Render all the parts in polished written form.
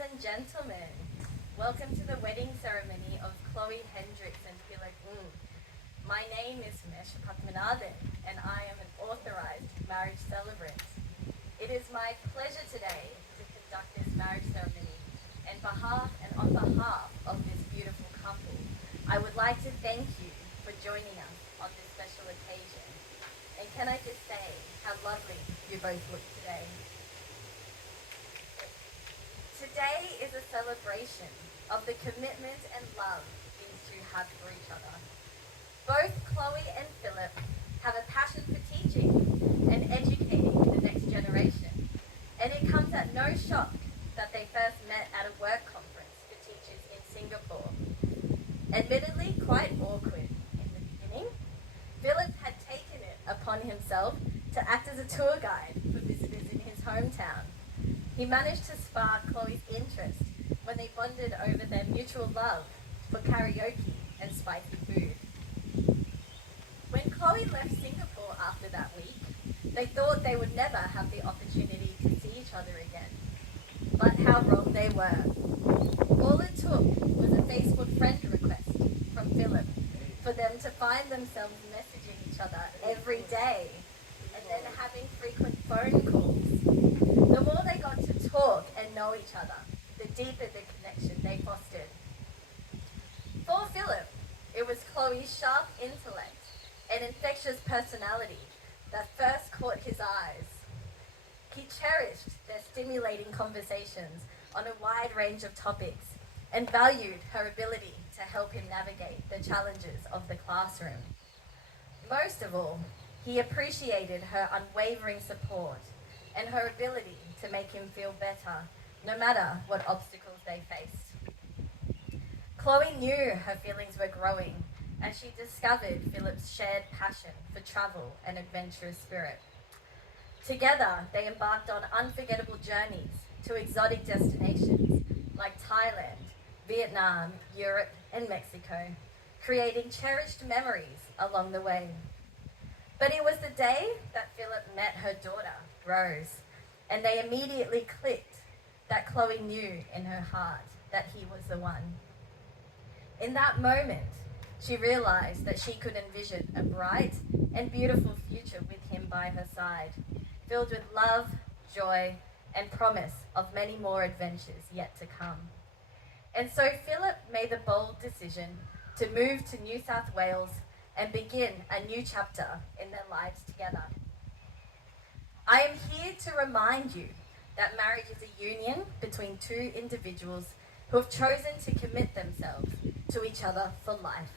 and gentlemen, welcome to the wedding ceremony of Chloe Hendricks and Philip Ng. My name is Mesh Patmanathan and I am an authorized marriage celebrant. It is my pleasure today to conduct this marriage ceremony on behalf of this beautiful couple. I would like to thank you for joining us on this special occasion. And can I just say how lovely you both look today. Today is a celebration of the commitment and love these two have for each other. Both Chloe and Philip have a passion for teaching and educating the next generation. And it comes at no shock that they first met at a work conference for teachers in Singapore. Admittedly quite awkward in the beginning, Philip had taken it upon himself to act as a tour guide for visitors in his hometown. He managed to spark Chloe's interest when they bonded over their mutual love for karaoke and spicy food. When Chloe left Singapore after that week, they thought they would never have the opportunity to see each other again. But how wrong they were. All it took was a Facebook friend request from Philip for them to find themselves messaging each other every day and then having frequent phone calls. The more they got to talk and know each other, the deeper the connection they fostered. For Philip, it was Chloe's sharp intellect and infectious personality that first caught his eyes. He cherished their stimulating conversations on a wide range of topics and valued her ability to help him navigate the challenges of the classroom. Most of all, he appreciated her unwavering support and her ability to make him feel better, no matter what obstacles they faced. Chloe knew her feelings were growing as she discovered Philip's shared passion for travel and adventurous spirit. Together, they embarked on unforgettable journeys to exotic destinations like Thailand, Vietnam, Europe, and Mexico, creating cherished memories along the way. But it was the day that Philip met her daughter, Rose, and they immediately clicked that Chloe knew in her heart that he was the one. In that moment, she realized that she could envision a bright and beautiful future with him by her side, filled with love, joy, and promise of many more adventures yet to come. And so Philip made the bold decision to move to New South Wales and begin a new chapter in their lives together. I am here to remind you that marriage is a union between two individuals who have chosen to commit themselves to each other for life.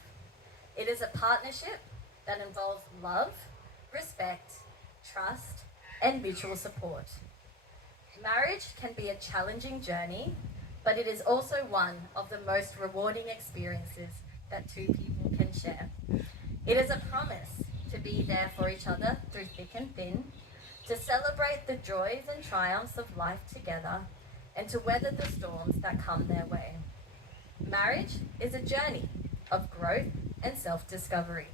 It is a partnership that involves love, respect, trust, and mutual support. Marriage can be a challenging journey, but it is also one of the most rewarding experiences that two people can share. It is a promise to be there for each other through thick and thin, to celebrate the joys and triumphs of life together, and to weather the storms that come their way. Marriage is a journey of growth and self-discovery.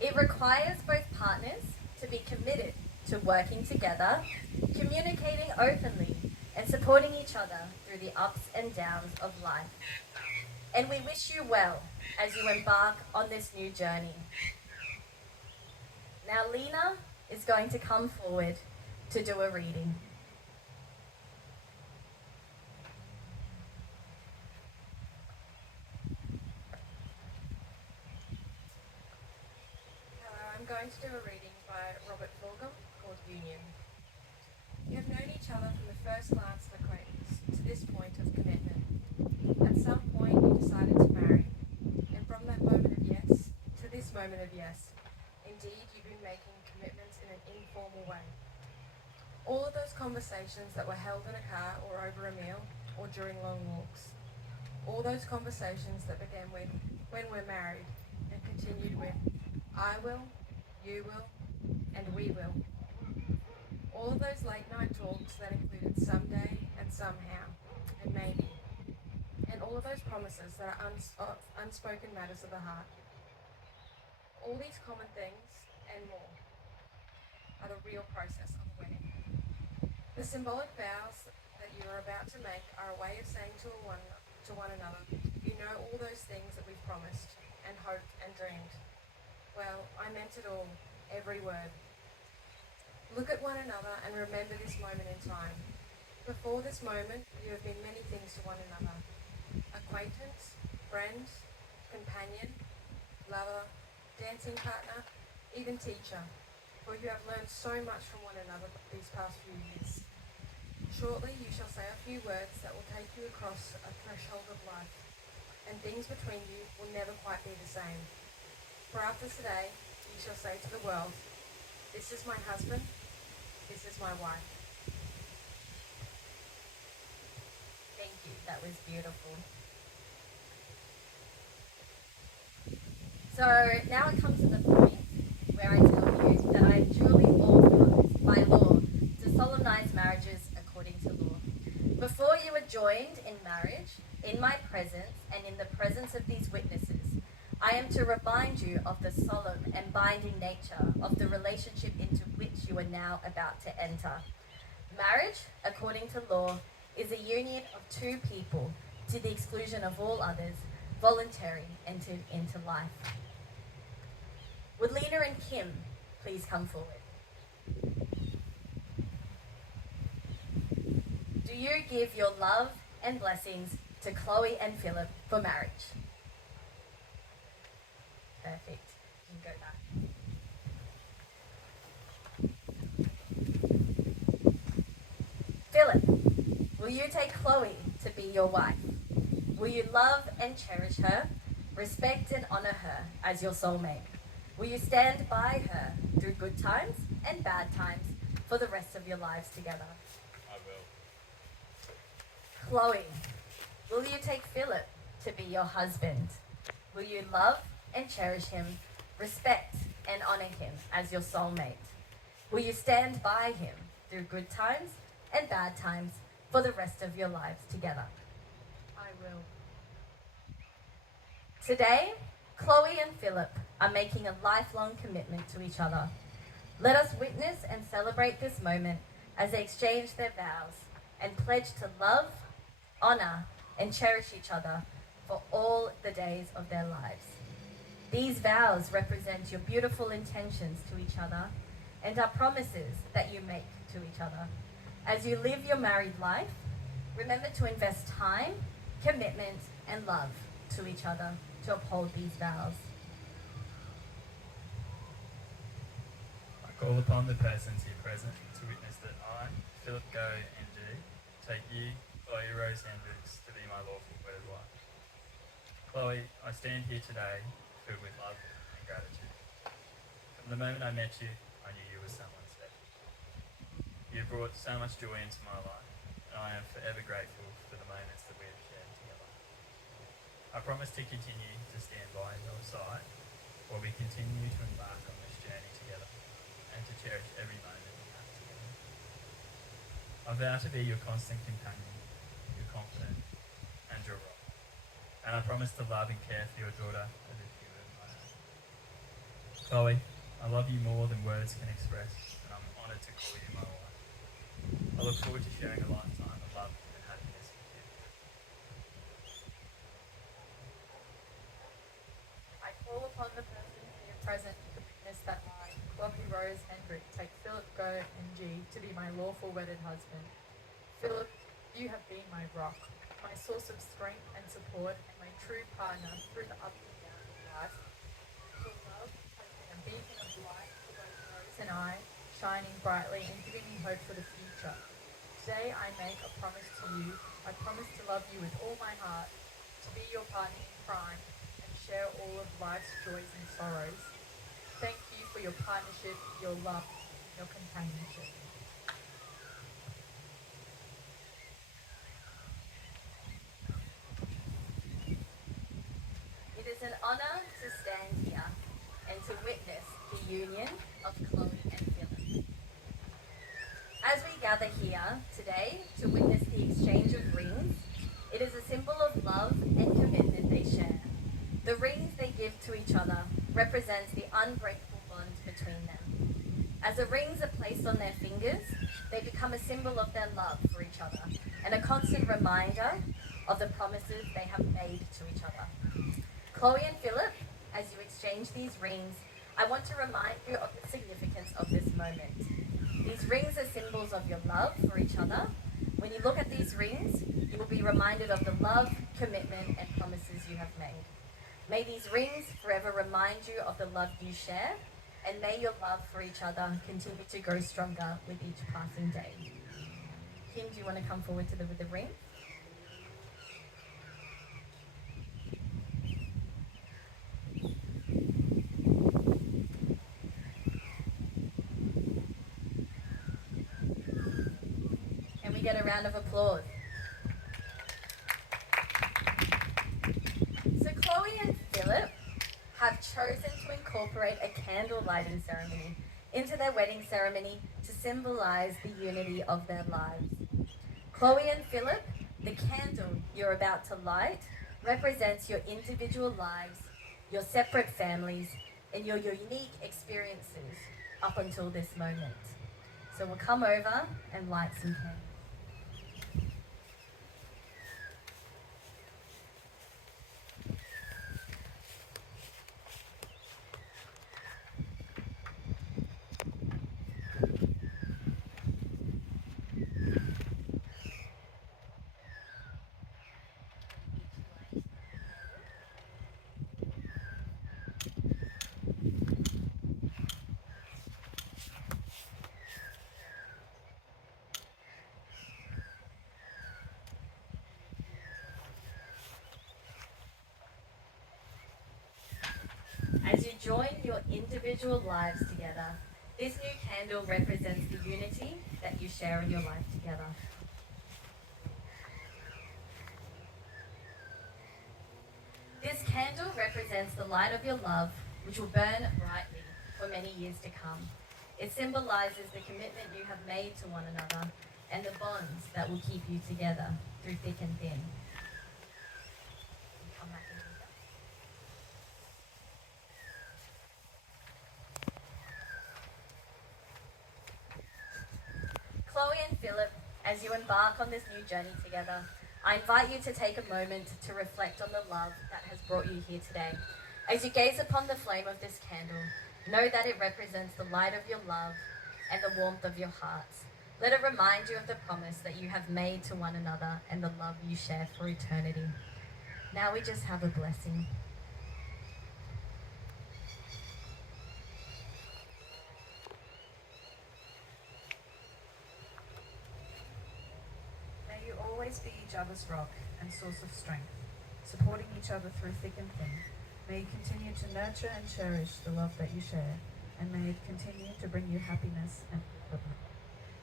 It requires both partners to be committed to working together, communicating openly, and supporting each other through the ups and downs of life. And we wish you well as you embark on this new journey. Now Lena is going to come forward to do a reading. I'm going to do a reading by Robert Fulgham called Union. You have known each other from the first glance of acquaintance to this point of commitment. At some point you decided to marry, and from that moment of yes to this moment of yes, indeed you've been making commitments in an informal way. All of those conversations that were held in a car or over a meal or during long walks. All those conversations that began with when we're married and continued with I will, you will, and we will. All of those late night talks that included someday and somehow and maybe. And all of those promises that are unspoken matters of the heart. All these common things and more are the real process of a wedding. The symbolic vows that you are about to make are a way of saying to one another, you know all those things that we've promised and hoped and dreamed. Well, I meant it all, every word. Look at one another and remember this moment in time. Before this moment, you have been many things to one another. Acquaintance, friend, companion, lover, dancing partner, even teacher, for you have learned so much from one another these past few years. Shortly you shall say a few words that will take you across a threshold of life, and things between you will never quite be the same. For after today you shall say to the world, this is my husband, this is my wife. Thank you, that was beautiful. So now it comes to the point where I tell you that I am duly authorised by law to solemnize marriages according to law. Before you are joined in marriage, in my presence and in the presence of these witnesses, I am to remind you of the solemn and binding nature of the relationship into which you are now about to enter. Marriage, according to law, is a union of two people, to the exclusion of all others, voluntary, entered into life. Would Lena and Kim please come forward? Do you give your love and blessings to Chloe and Philip for marriage? Perfect. You can go back. Philip, will you take Chloe to be your wife? Will you love and cherish her, respect and honour her as your soulmate? Will you stand by her through good times and bad times for the rest of your lives together? I will. Chloe, will you take Philip to be your husband? Will you love and cherish him, respect and honour him as your soulmate? Will you stand by him through good times and bad times for the rest of your lives together? I will. Today, Chloe and Philip are making a lifelong commitment to each other. Let us witness and celebrate this moment as they exchange their vows and pledge to love, honour and cherish each other for all the days of their lives. These vows represent your beautiful intentions to each other and are promises that you make to each other. As you live your married life, remember to invest time, commitment and love to each other to uphold these vows. I call upon the persons here present to witness that I, Philip Go, MG, take you, Chloe Rose Hendricks, to be my lawful wedded wife. Chloe, I stand here today filled with love and gratitude. From the moment I met you, I knew you were someone special. You brought so much joy into my life, and I am forever grateful for the moments that we have shared together. I promise to continue to stand by your side while we continue to embark on this journey together and to cherish every moment we have together. I vow to be your constant companion, your confidant, and your rock. And I promise to love and care for your daughter as if you were my own. Chloe, I love you more than words can express, and I'm honoured to call you my wife. I look forward to sharing a lifetime of love and happiness with you. I call upon the persons here present to witness that I, Chloe Rose Hendrick, take Philip Go MG to be my lawful wedded husband. Philip, you have been my rock, my source of strength and support, and my true partner through the ups and downs of life. Your love has been a beacon of light for both Rose and I, shining brightly and giving me hope for the future. Today I make a promise to you. I promise to love you with all my heart, to be your partner in crime, and share all of life's joys and sorrows. Thank you for your partnership, your love, your companionship. It is an honour to stand here and to witness the union of Chloe and Philip. As we gather here today to witness the exchange of rings, it is a symbol of love and commitment they share. The rings they give to each other represents the unbreakable bond between them. As the rings are placed on their fingers, they become a symbol of their love for each other and a constant reminder of the promises they have made to each other. Chloe and Philip, as you exchange these rings, I want to remind you of the significance of this moment. These rings are symbols of your love for each other. When you look at these rings, you will be reminded of the love, commitment, and promises you have made. May these rings forever remind you of the love you share, and may your love for each other continue to grow stronger with each passing day. Kim, do you want to come forward with the ring? Can we get a round of applause? So Chloe and Philip have chosen to incorporate a candle lighting ceremony into their wedding ceremony to symbolize the unity of their lives. Chloe and Philip, the candle you're about to light represents your individual lives, your separate families, and your unique experiences up until this moment. So we'll come over and light some candles. As you join your individual lives together, this new candle represents the unity that you share in your life together. This candle represents the light of your love, which will burn brightly for many years to come. It symbolizes the commitment you have made to one another and the bonds that will keep you together through thick and thin. Come back and do that. Chloe and Philip, as you embark on this new journey together, I invite you to take a moment to reflect on the love that has brought you here today. As you gaze upon the flame of this candle, know that it represents the light of your love and the warmth of your hearts. Let it remind you of the promise that you have made to one another and the love you share for eternity. Now we just have a blessing. May you always be each other's rock and source of strength, supporting each other through thick and thin. May you continue to nurture and cherish the love that you share, and may it continue to bring you happiness and fulfillment.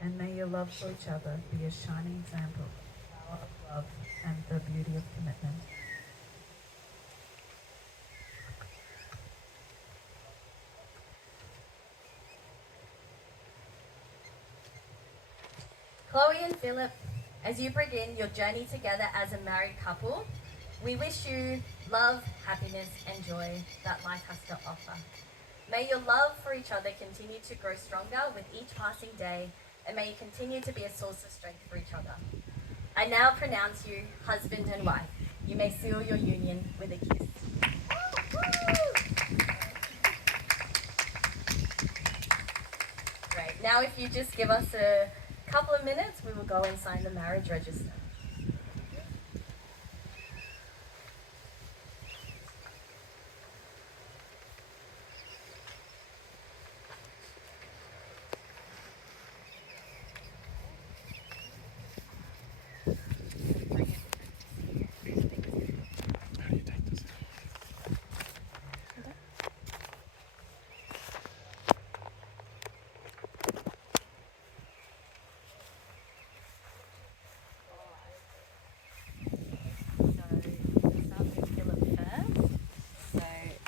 And may your love for each other be a shining example of the power of love and the beauty of commitment. Chloe and Philip, as you begin your journey together as a married couple, we wish you love, happiness, and joy that life has to offer. May your love for each other continue to grow stronger with each passing day, and may you continue to be a source of strength for each other. I now pronounce you husband and wife. You may seal your union with a kiss. Great. Now if you just give us a couple of minutes, we will go and sign the marriage register.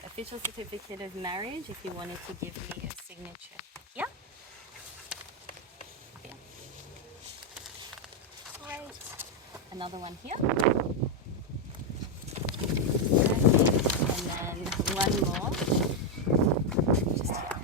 Official certificate of marriage, if you wanted to give me a signature. Yeah? Yeah. Great. Another one here. And then one more. Just here.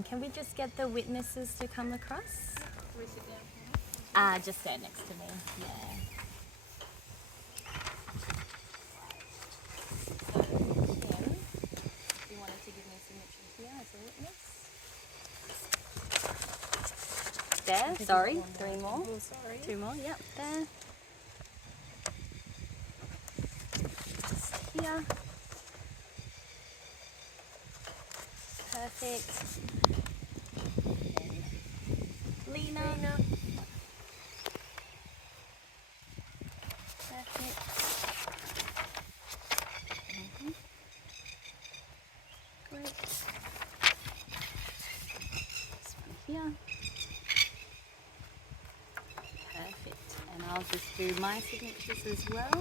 And can we just get the witnesses to come across? We sit down here. Just stand next to me. Yeah. So, Kim, you wanted to give me a signature here as a witness. There, sorry, 3 more. Oh, sorry. 2 more, yep, there. Just here. Perfect. And Lena. Perfect. Great. This one here. Perfect. And I'll just do my signatures as well.